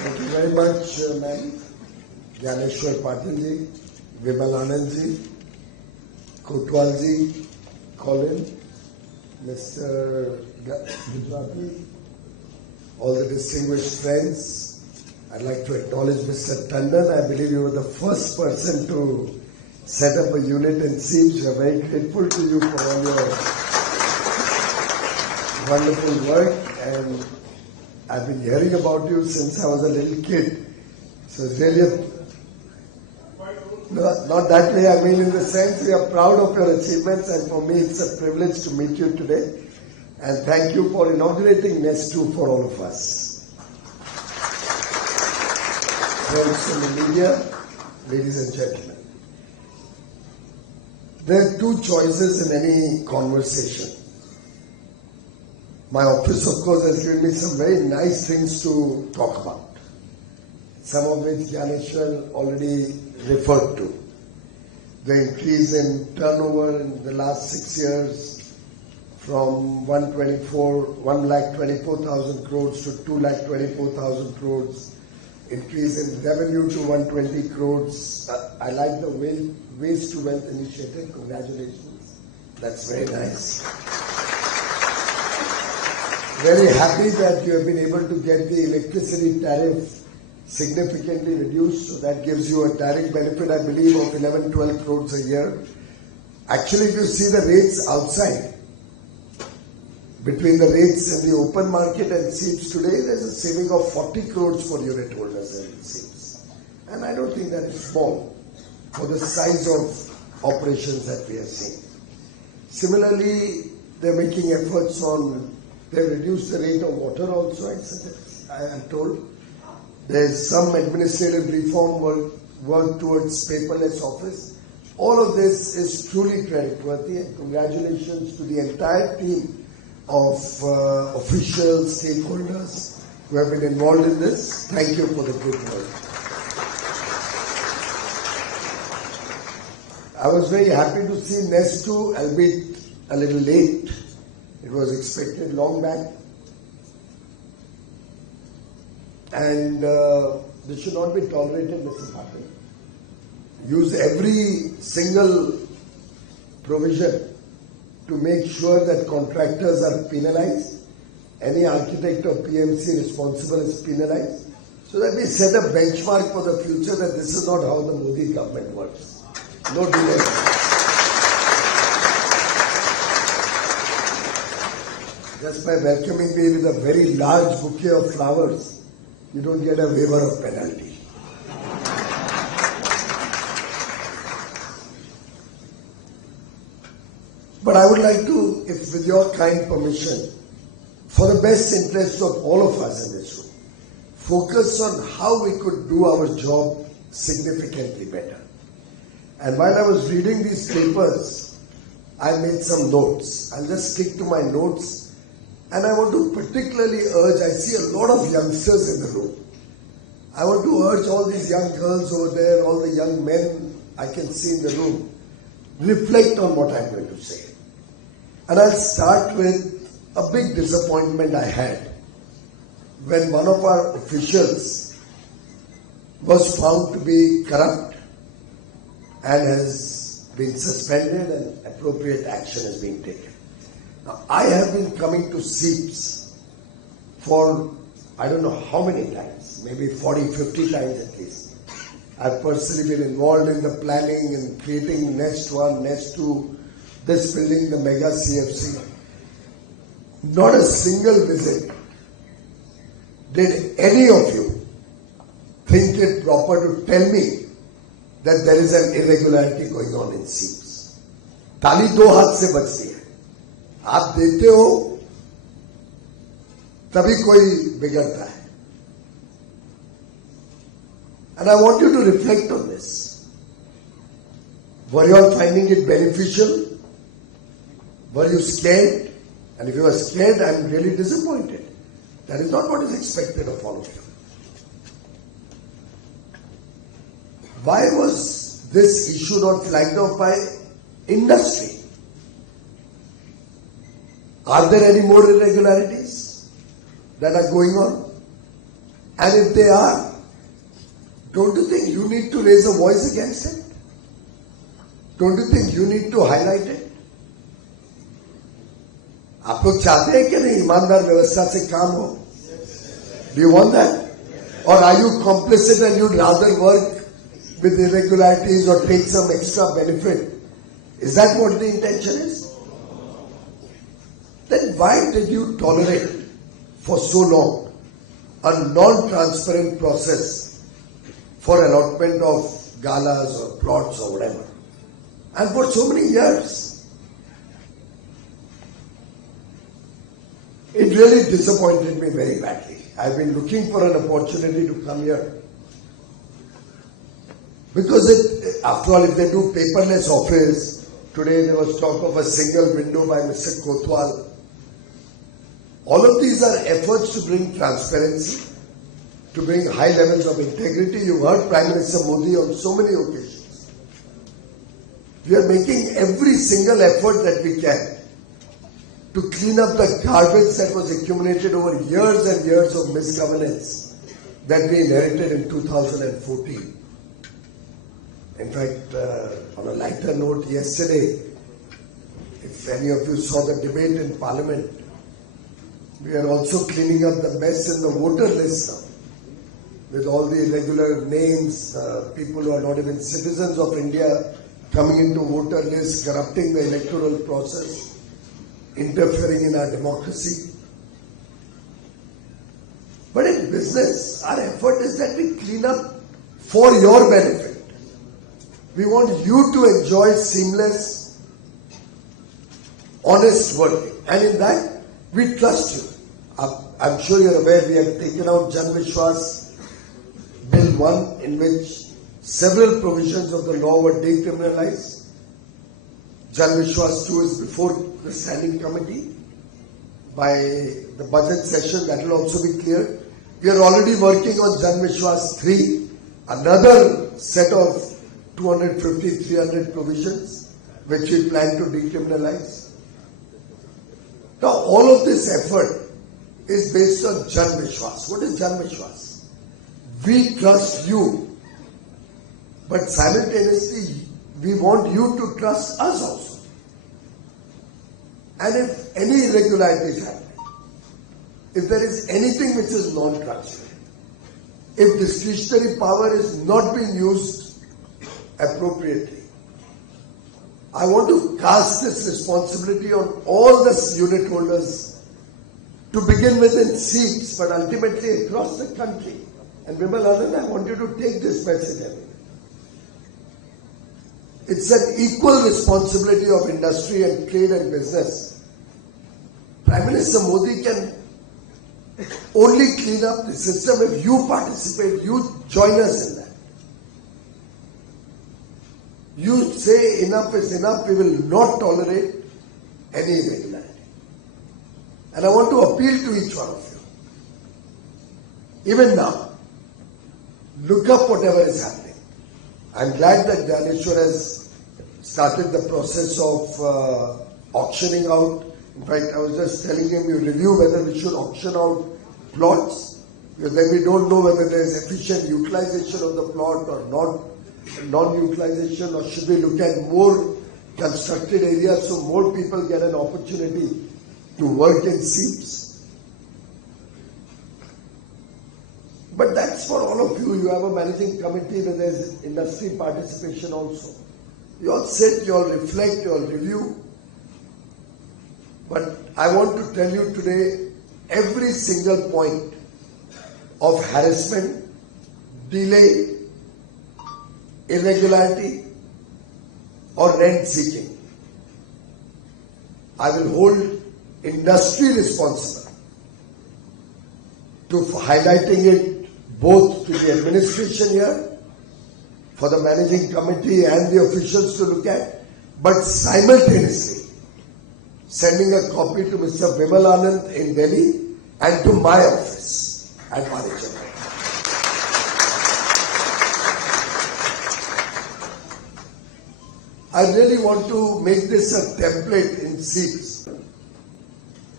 Thank you very much, ma'am. Gyaneshwar Patil ji, Vimal Anand ji, Kotwal ji, Colin, Mr. Gujarati, all the distinguished friends. I'd like to acknowledge Mr. Tandon. I believe you were the first person to set up a unit in SEEMS. We are very grateful to you for all your wonderful work, and I've been hearing about you since I was a little kid. So it's really not that way. I mean, in the sense we are proud of your achievements, and for me it's a privilege to meet you today. And thank you for inaugurating Nest 2 for all of us. Friends in the media, ladies and gentlemen, there are two choices in any conversation. My office, of course, has given me some very nice things to talk about, some of which Gyaneshwar already referred to. The increase in turnover in the last 6 years from 1,24,000 crores to 2,24,000 crores, increase in revenue to 120 crores. I like the Waste to Wealth initiative. Congratulations. That's very nice. Very happy that you have been able to get the electricity tariff significantly reduced. So that gives you a direct benefit, I believe, of 11-12 crores a year. Actually, if you see the rates outside, between the rates in the open market and SEEMS today, there's a saving of 40 crores for unit holders in SEEMS. And I don't think that is small for the size of operations that we are seeing. Similarly, they're making efforts on, they've reduced the rate of water also, I am told. There's some administrative reform work towards paperless office. All of this is truly creditworthy, and congratulations to the entire team of officials, stakeholders who have been involved in this. Thank you for the good work. I was very happy to see Nest 2, albeit a little late. It was expected long back. And this should not be tolerated, Mr. Patil. Use every single provision to make sure that contractors are penalized. Any architect or PMC responsible is penalized. So that we set a benchmark for the future that this is not how the Modi government works. No delay. Just by welcoming me with a very large bouquet of flowers, you don't get a waiver of penalty. But I would like to, if with your kind permission, for the best interest of all of us in this room, focus on how we could do our job significantly better. And while I was reading these papers, I made some notes. I'll just stick to my notes. And I want to particularly urge, I see a lot of youngsters in the room. I want to urge all these young girls over there, all the young men I can see in the room, reflect on what I'm going to say. And I'll start with a big disappointment I had when one of our officials was found to be corrupt and has been suspended and appropriate action is being taken. Now, I have been coming to SEEMS for I don't know how many times, maybe 40, 50 times at least. I've personally been involved in the planning and creating Nest 1, Nest 2, this building, the mega CFC. Not a single visit did any of you think it proper to tell me that there is an irregularity going on in SEEMS. ताली दो हाथ से बचती है. आप देते हो तभी कोई बिगड़ता है. And I want you to reflect on this. Were you all finding it beneficial? Were you scared? And if you were scared, I am really disappointed. That is not what is expected of all of you. Why was this issue not flagged off by industry? Are there any more irregularities that are going on? And if they are, don't you think you need to raise a voice against it? Don't you think you need to highlight it? आप लोग चाहते हैं कि नहीं ईमानदार व्यवस्था से काम हो? Do you want that? Or are you complicit and you'd rather work with irregularities or take some extra benefit? Is that what the intention is? Then why did you tolerate for so long a non-transparent process for allotment of galas or plots or whatever? And for so many years? It really disappointed me very badly. I've been looking for an opportunity to come here. Because after all, if they do paperless office, today there was talk of a single window by Mr. Kotwal. All of these are efforts to bring transparency, to bring high levels of integrity. You heard Prime Minister Modi on so many occasions. We are making every single effort that we can to clean up the garbage that was accumulated over years and years of misgovernance that we inherited in 2014. In fact, on a lighter note, yesterday, if any of you saw the debate in Parliament, we are also cleaning up the mess in the voter list now, with all the irregular names, people who are not even citizens of India coming into voter lists, corrupting the electoral process, interfering in our democracy. But in business, our effort is that we clean up for your benefit. We want you to enjoy seamless, honest working. And in that, we trust you. I'm sure you're aware we have taken out Jan Vishwas Bill 1, in which several provisions of the law were decriminalized. Jan Vishwas 2 is before the standing committee. By the budget session, that will also be cleared. We are already working on Jan Vishwas 3, another set of 250, 300 provisions, which we plan to decriminalize. Now, all of this effort is based on Jan Vishwas. What is Jan Vishwas? We trust you, but simultaneously, we want you to trust us also. And if any irregularities happen, if there is anything which is non-transparent, if discretionary power is not being used appropriately, I want to cast this responsibility on all the unit holders, to begin with in seats, but ultimately across the country. And Vimal Anand, I want you to take this message away. It's an equal responsibility of industry and trade and business. Prime Minister Modi can only clean up the system if you participate, you join us in that. You say enough is enough, we will not tolerate any irregularity. And I want to appeal to each one of you. Even now, look up whatever is happening. I'm glad that Dhaneshwar has started the process of auctioning out. In fact, I was just telling him, you review whether we should auction out plots, because then we don't know whether there is efficient utilization of the plot or not, non-utilization, or should we look at more constructed areas so more people get an opportunity to work in seats. But that's for all of you. You have a managing committee where there's industry participation also. You all sit, you all reflect, you all review. But I want to tell you today, every single point of harassment, delay, irregularity, or rent seeking, I will hold industry responsible to highlighting it both to the administration here, for the managing committee and the officials to look at, but simultaneously sending a copy to Mr. Vimal Anand in Delhi and to my office at Maharashtra. I really want to make this a template in seats,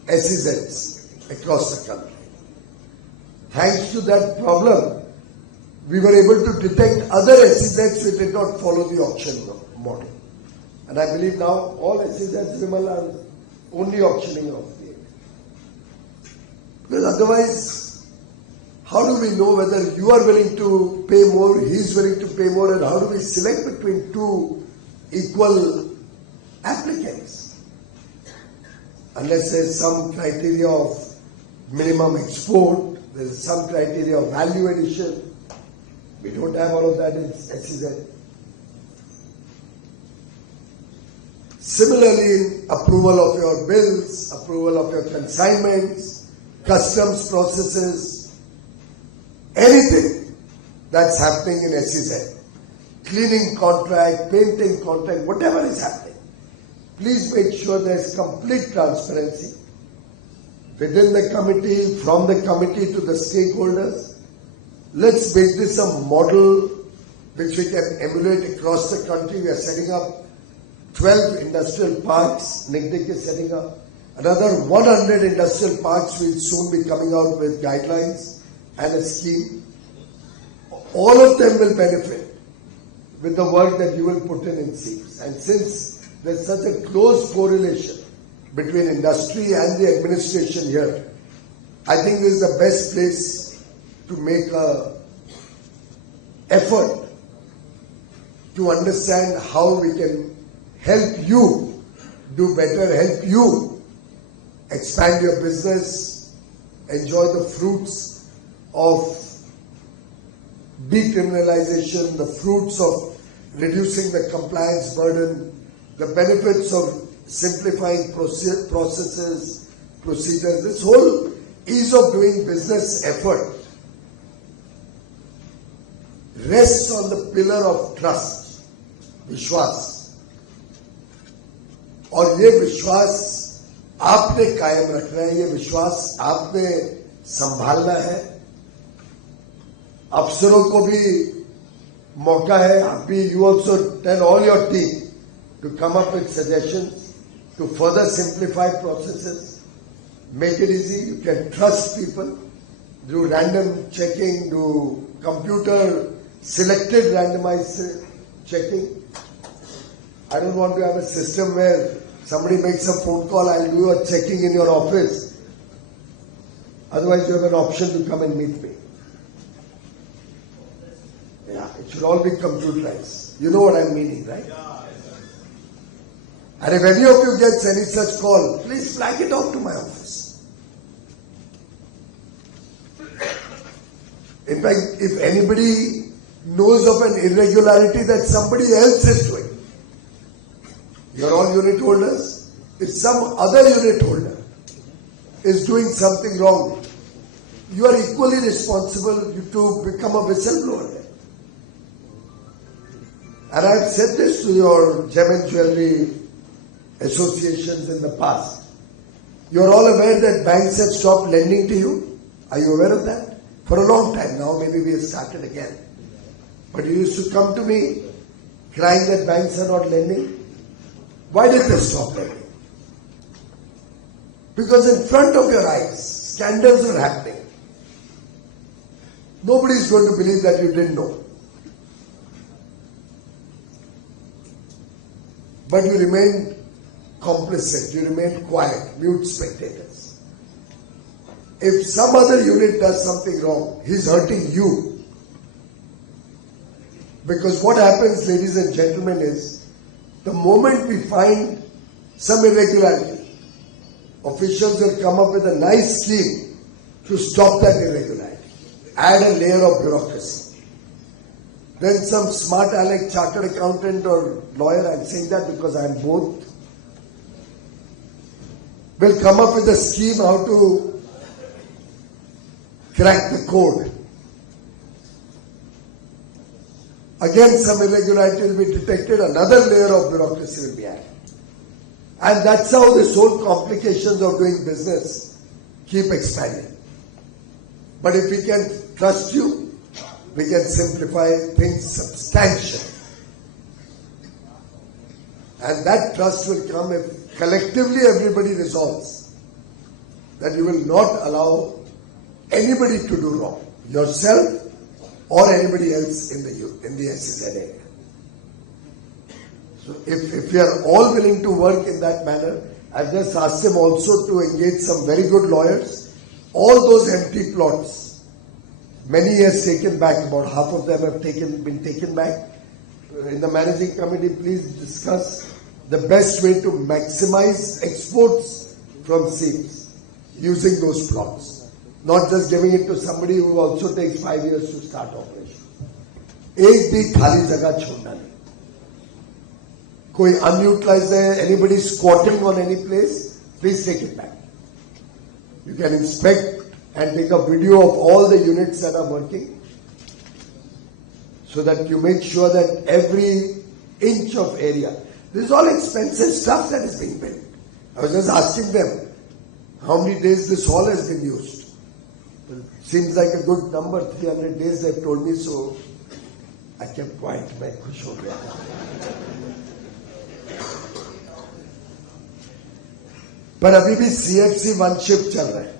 SEZs across the country. thanks to that problem, we were able to detect other SEZs which did not follow the auction model. And I believe now all SEZs, Vimal, are only auctioning off the area. Because otherwise, how do we know whether you are willing to pay more, he is willing to pay more, and how do we select between two equal applicants? Unless there is some criteria of minimum export, there is some criteria of value addition. We don't have all of that in SEZ. Similarly, in approval of your bills, approval of your consignments, customs processes, anything that's happening in SEZ, cleaning contract, painting contract, whatever is happening, please make sure there is complete transparency within the committee, from the committee to the stakeholders. Let's make this a model which we can emulate across the country. We are setting up 12 industrial parks. NIGDIC is setting up another 100 industrial parks. Will soon be coming out with guidelines and a scheme. All of them will benefit with the work that you will put in SEZ. And since there's such a close correlation between industry and the administration here, I think this is the best place to make an effort to understand how we can help you do better, help you expand your business, enjoy the fruits of decriminalization, the fruits of reducing the compliance burden, the benefits of simplifying processes, procedures. This whole ease of doing business effort rests on the pillar of trust, विश्वास. और ये विश्वास आपने कायम रखना है, ये विश्वास आपने संभालना है. अफसरों को भी मौका है. अभी you also tell all your team to come up with suggestions to further simplify processes, make it easy. You can trust people, do random checking, do computer selected randomized checking. I don't want to have a system where somebody makes a phone call, I'll do a checking in your office. Otherwise you have an option to come and meet me. Yeah, it should all be computerized. You know what I'm meaning, right? And if any of you gets any such call, please flag it off to my office. In fact, if anybody knows of an irregularity that somebody else is doing, you're all unit holders. If some other unit holder is doing something wrong, you are equally responsible to become a whistleblower. And I've said this to your gem and jewelry associations in the past. You're all aware that banks have stopped lending to you. Are you aware of that? For a long time now, maybe we have started again. But you used to come to me crying that banks are not lending. Why did they stop lending? Because in front of your eyes, scandals are happening. Nobody is going to believe that you didn't know. But you remained complicit, you remained quiet, mute spectators. If some other unit does something wrong, he's hurting you. Because what happens, ladies and gentlemen, is the moment we find some irregularity, officials will come up with a nice scheme to stop that irregularity. Add a layer of bureaucracy. Then some smart aleck chartered accountant or lawyer, I'm saying that because I'm both, will come up with a scheme how to crack the code. Again, some irregularity will be detected, another layer of bureaucracy will be added. And that's how this whole complications of doing business keep expanding. But if we can trust you, we can simplify things substantially. And that trust will come if collectively everybody resolves that you will not allow anybody to do wrong, yourself or anybody else in the SEZ area. So if you are all willing to work in that manner, I've just asked him also to engage some very good lawyers. All those empty plots, many he has taken back, about half of them have been taken back. In the managing committee, please discuss the best way to maximize exports from seeds using those plots. Not just giving it to somebody who also takes 5 years to start operation. एक भी खाली जगह छोड़ना नहीं. कोई unutilized है, anybody squatting on any place, please take it back. You can inspect and take a video of all the units that are working, so that you make sure that every inch of area. This is all expensive stuff that is being built. I was just asking them how many days this hall has been used. Seems like a good number, 300 days they've told me, so I kept quiet. मैं खुश हो गया. पर अभी भी CFC 1 shift चल रहा है.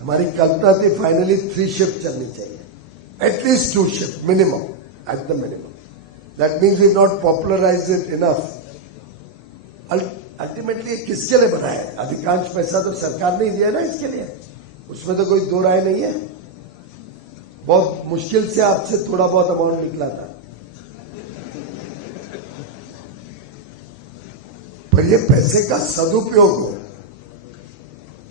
हमारी कल्पना थी फाइनली 3 शिफ्ट चलनी चाहिए. At least 2 shift minimum, at the minimum. That means we've not popularized it enough. Ultimately किसके लिए बनाया है? अधिकांश पैसा तो सरकार ने दिया ना इसके लिए. उसमें तो कोई दो राय नहीं है. बहुत मुश्किल से आपसे थोड़ा बहुत अमाउंट निकला था. पर ये पैसे का सदुपयोग हो.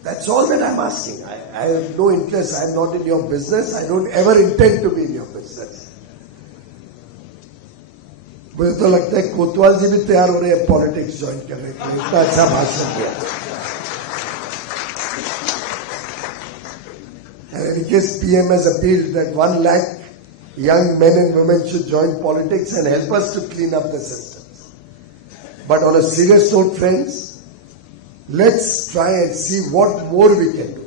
That's all that I'm asking. I have no interest. I'm not in your business. I don't ever intend to be in your business. मुझे तो लगता है कोतवाल जी भी तैयार हो रहे हैं पॉलिटिक्स ज्वाइन करने के लिए. इतना अच्छा भाषण दिया. And in case PM has appealed that 1 lakh young men and women should join politics and help us to clean up the systems. But on a serious note, friends, let's try and see what more we can do.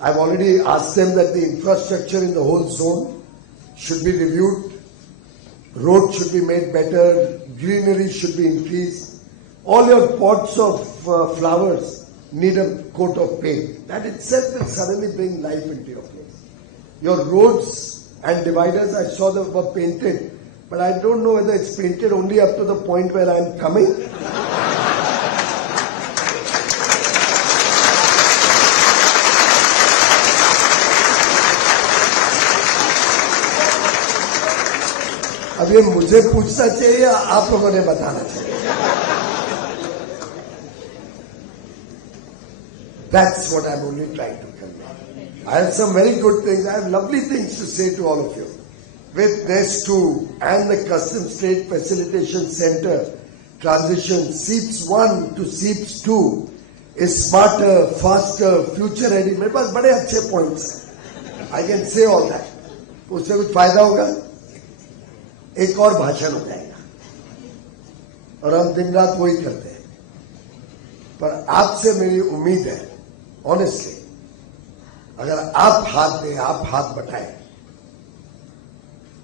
I've already asked them that the infrastructure in the whole zone should be reviewed. Roads should be made better. Greenery should be increased. All your pots of flowers need a coat of paint. That itself will suddenly bring life into your place. Your roads and dividers, I saw them were painted, but I don't know whether it's painted only up to the point where I'm coming. अब ये मुझे पूछना चाहिए या आप लोगों ने बताना चाहिए? That's what I'm only trying to convey. I have some very good things. I have lovely things to say to all of you. With NEST 2 and the Customs Trade Facilitation Center transition, SEEPS 1 to SEEPS 2 is smarter, faster, future ready. मेरे पास बड़े अच्छे points हैं. I can say all that. उससे कुछ फायदा होगा? एक और भाषण हो जाएगा. और हम दिन रात वही करते हैं. पर आपसे मेरी उम्मीद है, ऑनेस्टली, अगर आप हाथ दें, आप हाथ बटाएं,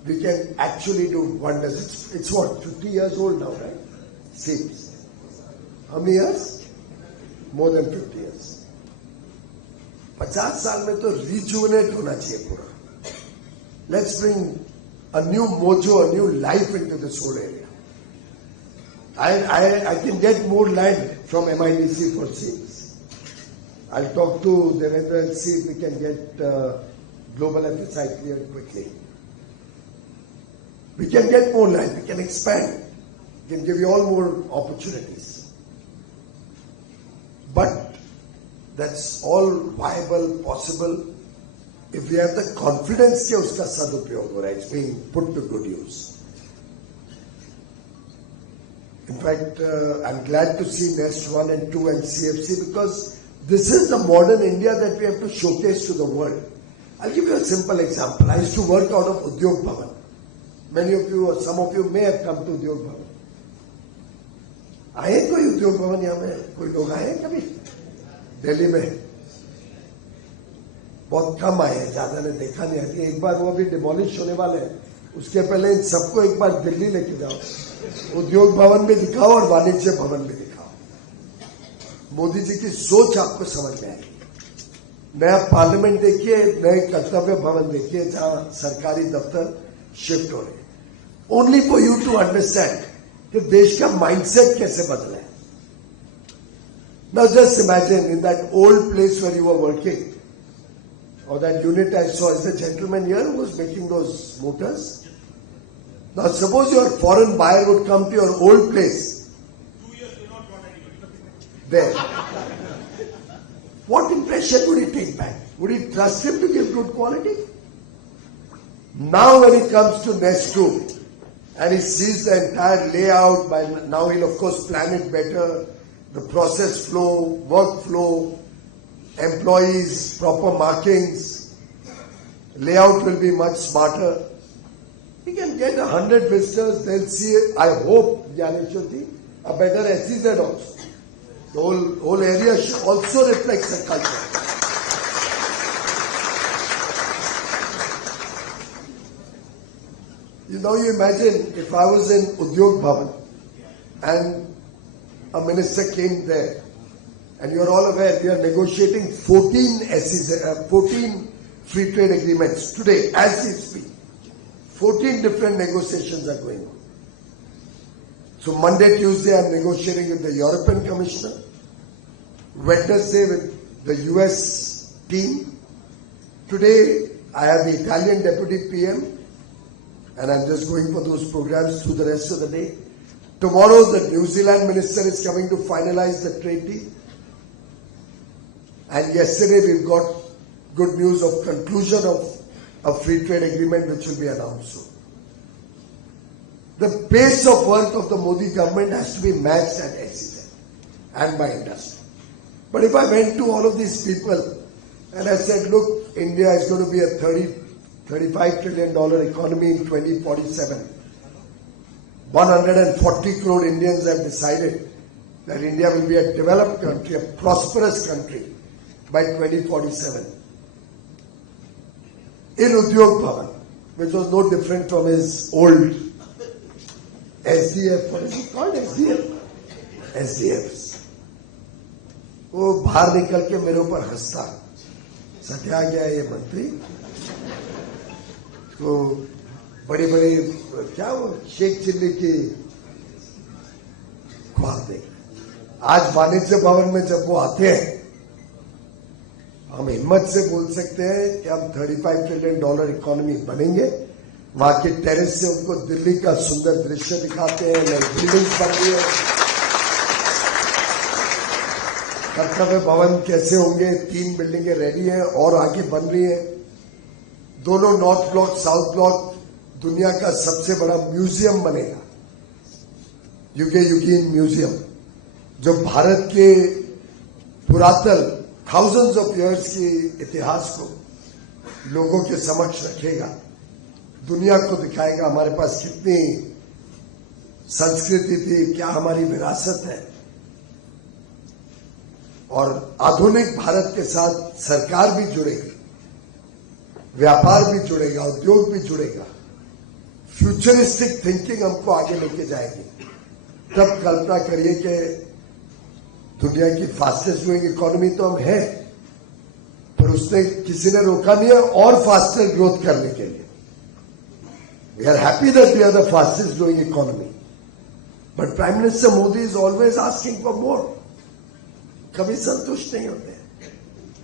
we can actually do wonders. It's what, 50 years old now, right? Seems. How many years? More than 50 years. 50 साल में तो rejuvenate होना चाहिए पूरा. Let's bring a new mojo, a new life into this whole area. I can get more land from MIDC for seeds. I'll talk to Devendra and see if we can get global FSI cleared quickly. We can get more land, we can expand, we can give you all more opportunities. But that's all viable, possible, if we have the confidence that uska sadupyog ho raha hai, it's being put to good use. In fact, I'm glad to see NEST 1 and 2 and CFC, because this is the modern India that we have to showcase to the world. I'll give you a simple example. I used to work out of Udyog Bhavan. Many of you or some of you may have come to Udyog Bhavan. आए कोई उद्योग भवन यहाँ में? कोई लोग आए कभी दिल्ली में? बहुत कम आए, ज्यादा ने देखा नहीं है. एक बार वो भी डिमोलिश होने वाले हैं, उसके पहले इन सबको एक बार दिल्ली लेके जाओ, उद्योग भवन भी दिखाओ और वाणिज्य भवन भी दिखाओ. मोदी जी की सोच आपको समझ में आएगी. नया पार्लियामेंट देखिए, नए कर्तव्य भवन देखिए जहां सरकारी दफ्तर शिफ्ट हो रहे हैं. Only for you to understand कि देश का माइंडसेट कैसे बदला है. Now just imagine in that old place where you were working, or that unit I saw, is the gentleman here who was making those motors? Now suppose your foreign buyer would come to your old place. 2 years we not got anybody. There. What impression would he take back? Would he trust him to give good quality? Now when he comes to Nest 2 and he sees the entire layout, by now he'll of course plan it better, the process flow, workflow, employees, proper markings, layout will be much smarter. He can get 100 visitors, they'll see, I hope, Gyaneshwarji, a better SEZ also. The whole area also reflects the culture. You know, you imagine if I was in Udyog Bhavan and a minister came there, and you're all aware we are negotiating 14 SEZ, 14 free trade agreements today as we speak. 14 different negotiations are going on. So Monday, Tuesday I'm negotiating with the European Commissioner. Wednesday with the US team. Today I have the Italian Deputy PM and I'm just going for those programs through the rest of the day. Tomorrow the New Zealand minister is coming to finalize the treaty. And yesterday we've got good news of conclusion of a free trade agreement which will be announced soon. The pace of work of the Modi government has to be matched at SEZ and by industry. But if I went to all of these people and I said, look, India is going to be a $35 trillion economy in 2047. 140 crore Indians have decided that India will be a developed country, a prosperous country by 2047. In Udyog Bhavan, which was no different from his old SDF, what is it called? SDF? SDFs. वो बाहर निकल के मेरे ऊपर हंसता, सत्या गया ये मंत्री, तो बड़ी बड़ी क्या वो शेख चिल्ली की ख्वाब देख. आज वाणिज्य भवन में जब वो आते हैं, हम हिम्मत से बोल सकते हैं कि हम $35 ट्रिलियन इकोनॉमी बनेंगे. वहां के टेरेस से उनको दिल्ली का सुंदर दृश्य दिखाते हैं, नई बिल्डिंग्स बन रही है, कर्तव्य भवन कैसे होंगे, 3 बिल्डिंगें रेडी हैं और आगे बन रही है. दोनों नॉर्थ ब्लॉक साउथ ब्लॉक दुनिया का सबसे बड़ा म्यूजियम बनेगा, युगे युगीन म्यूजियम, जो भारत के पुरातन थाउजेंड्स ऑफ इयर्स के इतिहास को लोगों के समक्ष रखेगा, दुनिया को दिखाएगा हमारे पास कितनी संस्कृति थी, क्या हमारी विरासत है. और आधुनिक भारत के साथ सरकार भी जुड़ेगी, व्यापार भी जुड़ेगा, उद्योग भी जुड़ेगा. फ्यूचरिस्टिक थिंकिंग हमको आगे लेके जाएगी. तब कल्पना करिए कि दुनिया की फास्टेस्ट ग्रोइंग इकोनॉमी तो हम है, पर उसने किसी ने रोका नहीं है और फास्टर ग्रोथ करने के लिए. We are happy that we are the fastest growing economy, but prime minister Modi is always asking for more. कभी संतुष्ट नहीं होते,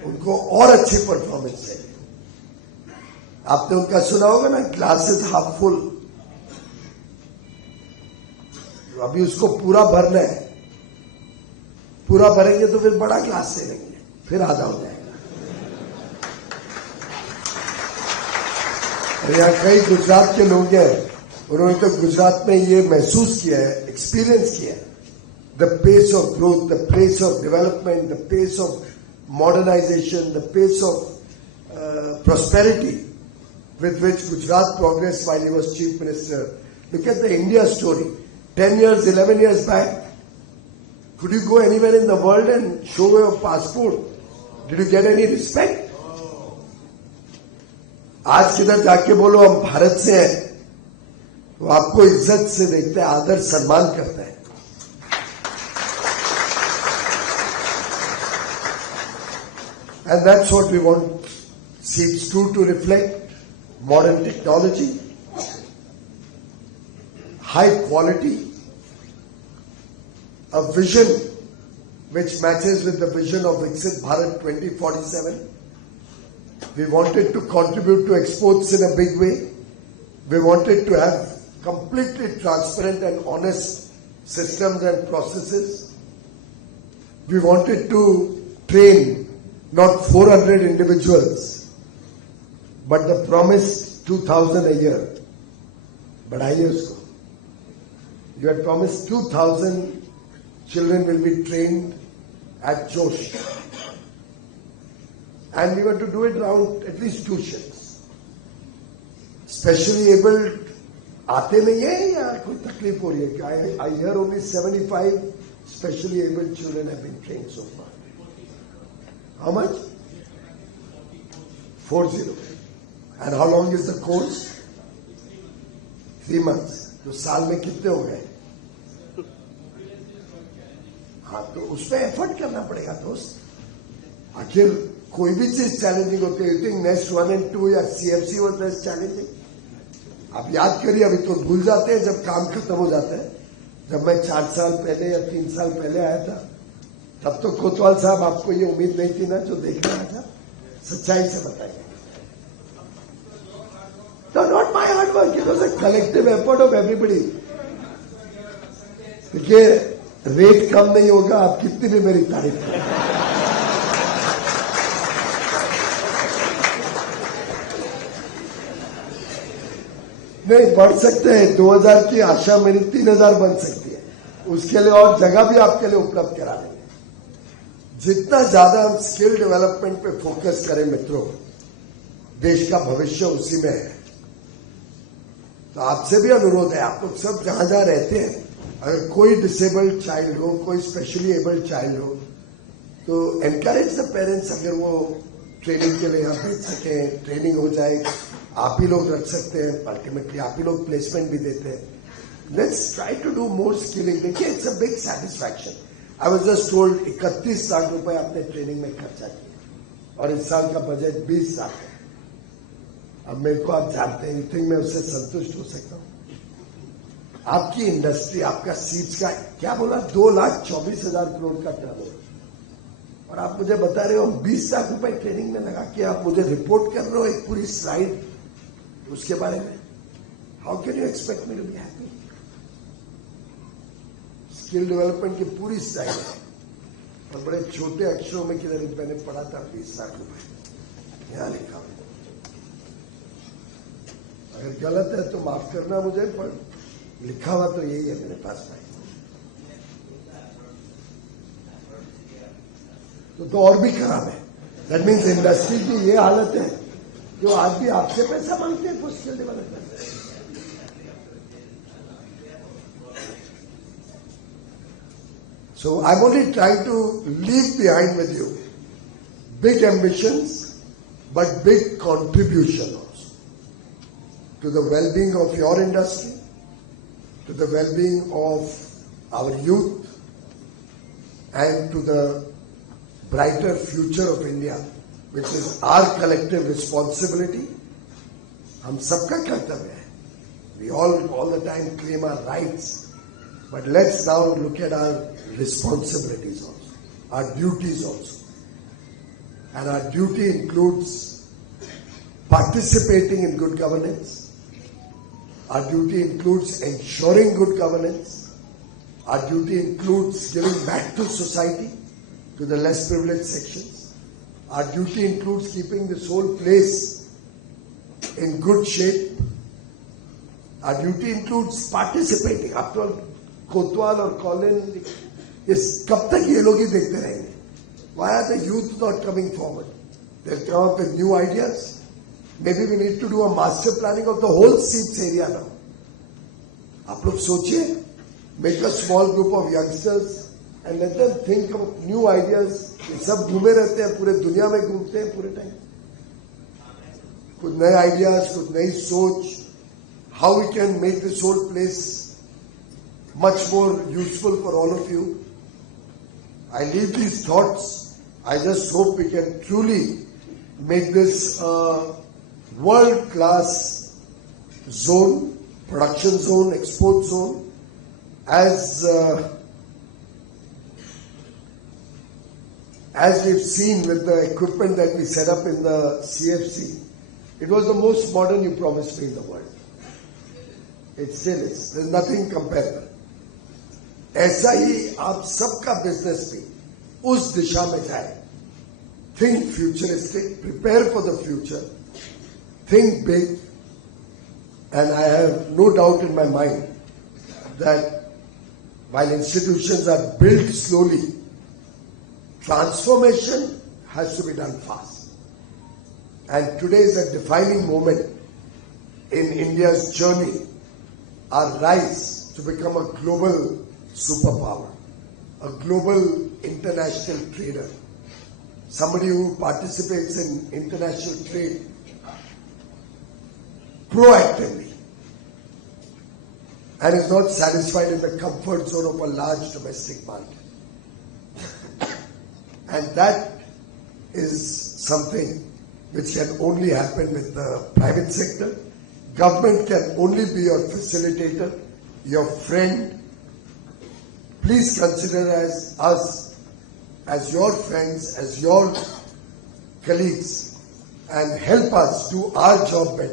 उनको और अच्छी परफॉर्मेंस चाहिए. आपने उनका सुना होगा ना, ग्लास इज हाफ फुल. अभी उसको पूरा भरना है, पूरा भरेंगे तो फिर बड़ा ग्लास ले लेंगे, फिर आधा हो जाएगा. यहाँ कई गुजरात के लोग हैं, उन्होंने तो गुजरात में ये महसूस किया है, एक्सपीरियंस किया है. The pace of growth, the pace of development, the pace of modernization, the pace of prosperity with which Gujarat progressed while he was chief minister. Look at the India story. 10 years, 11 years back, could you go anywhere in the world and show your passport? Did you get any respect? आज किधर जाके बोलो हम भारत से हैं, वो आपको इज्जत से देखते हैं, आदर सम्मान करता है. And that's what we want seats 2 to reflect: modern technology, high quality, a vision which matches with the vision of Viksit Bharat 2047. We wanted to contribute to exports in a big way. We wanted to have completely transparent and honest systems and processes. We wanted to train not 400 individuals, but the promised 2,000 a year. बढ़ाइए उसको. You had promised 2,000 children will be trained at Josh. And we were to do it around at least 2 shifts. Specially abled आते नहीं है या कोई तकलीफ हो रही है क्या? I hear only 75 specially abled children have been trained so far. How much? 40. And how long is the course? 3 months. तो साल में कितने हो गए? हाँ, तो उसमें एफर्ट करना पड़ेगा दोस्त. आखिर कोई भी चीज चैलेंजिंग होती है. यू थिंक नेक्स्ट 1 and 2 या CFC वाज नेक्स्ट चैलेंजिंग? आप याद करिए, अभी तो भूल जाते हैं जब काम खत्म हो जाता है. जब मैं 4 साल पहले या 3 साल पहले आया था, तब तो कोतवाल साहब आपको ये उम्मीद नहीं थी ना जो देखना आया था. सच्चाई से बताइए. तो not my hard work, it was a collective effort of everybody. देखिए, रेट कम नहीं होगा, आप कितनी भी मेरी तारीफ करें. नहीं, बढ़ सकते हैं. 2000 की आशा मेरी 3000 बन सकती है. उसके लिए और जगह भी आपके लिए उपलब्ध करा देंगे. जितना ज्यादा हम स्किल डेवलपमेंट पे फोकस करें मित्रों, देश का भविष्य उसी में है. तो आपसे भी अनुरोध है, आप लोग सब जहां जहां रहते हैं, अगर कोई डिसेबल्ड चाइल्ड हो, कोई स्पेशली एबल्ड चाइल्ड हो, तो एनकरेज द पेरेंट्स. अगर वो ट्रेनिंग के लिए यहाँ भेज सके, ट्रेनिंग हो जाए, आप ही लोग रख सकते हैं. अल्टीमेटली आप ही लोग प्लेसमेंट भी देते हैं. Let's try to do more skilling. देखिए, it's a big satisfaction. I was just told 31 lakh रुपए आपने ट्रेनिंग में खर्चा किया और इस साल का बजट 20 लाख है. अब मेरे को आप जानते हैं, यू थिंक मैं उससे संतुष्ट हो सकता हूं? आपकी इंडस्ट्री, आपका सीड्स का क्या बोला, 2,24,000 करोड़ का टर्नओवर, और आप मुझे बता रहे हो 20 लाख रुपए ट्रेनिंग में लगा के आप मुझे रिपोर्ट कर रहे हो एक पूरी स्लाइड उसके बारे में. How can you expect me to be happy? Skill development की पूरी स्लाइड है और बड़े छोटे अक्षरों में किधर मैंने पढ़ा था 20 लाख रुपए यहां लिखा. अगर गलत है तो माफ करना मुझे, पर लिखा हुआ तो यही है मेरे पास भाई. तो और भी खराब है. दैट मीन्स इंडस्ट्री की ये हालत है कि वो आज भी आपसे पैसा मांगते हैं for skill development. So I'm only trying to leave behind with you big ambitions, but big contribution also to the well-being of your industry, to the well-being of our youth, and to the brighter future of India, which is our collective responsibility. हम सबका कर्तव्य है. We all the time claim our rights, but let's now look at our responsibilities also, our duties also. And our duty includes participating in good governance. Our duty includes ensuring good governance. Our duty includes giving back to society, to the less privileged sections. Our duty includes keeping this whole place in good shape. Our duty includes participating. After all, Kotwal or Colin, इस कब तक ये लोग ही देखते रहेंगे? Why are the youth not coming forward? They'll come up with new ideas. Maybe we need to do a master planning of the whole seats area now. आप लोग सोचिए, make a small group of youngsters and let them think of new ideas. ये सब घूमे रहते हैं, पूरे दुनिया में घूमते हैं पूरे टाइम. कुछ नए आइडियाज, कुछ नई सोच, how we can make this whole place much more useful for all of you. I leave these thoughts I just hope we can truly make this a world-class zone, production zone, export zone, as we've seen with the equipment that we set up in the CFC. It was the most modern you promised me in the world. It still is. There's nothing comparable. ऐसा ही आप सबका business भी उस दिशा में जाए. Think futuristic, prepare for the future, think big, and I have no doubt in my mind that while institutions are built slowly, transformation has to be done fast. And today is a defining moment in India's journey, our rise to become a global superpower, a global international trader, somebody who participates in international trade proactively and is not satisfied in the comfort zone of a large domestic market. And that is something which can only happen with the private sector. Government can only be your facilitator, your friend. Please consider us as your friends, as your colleagues, and help us do our job better.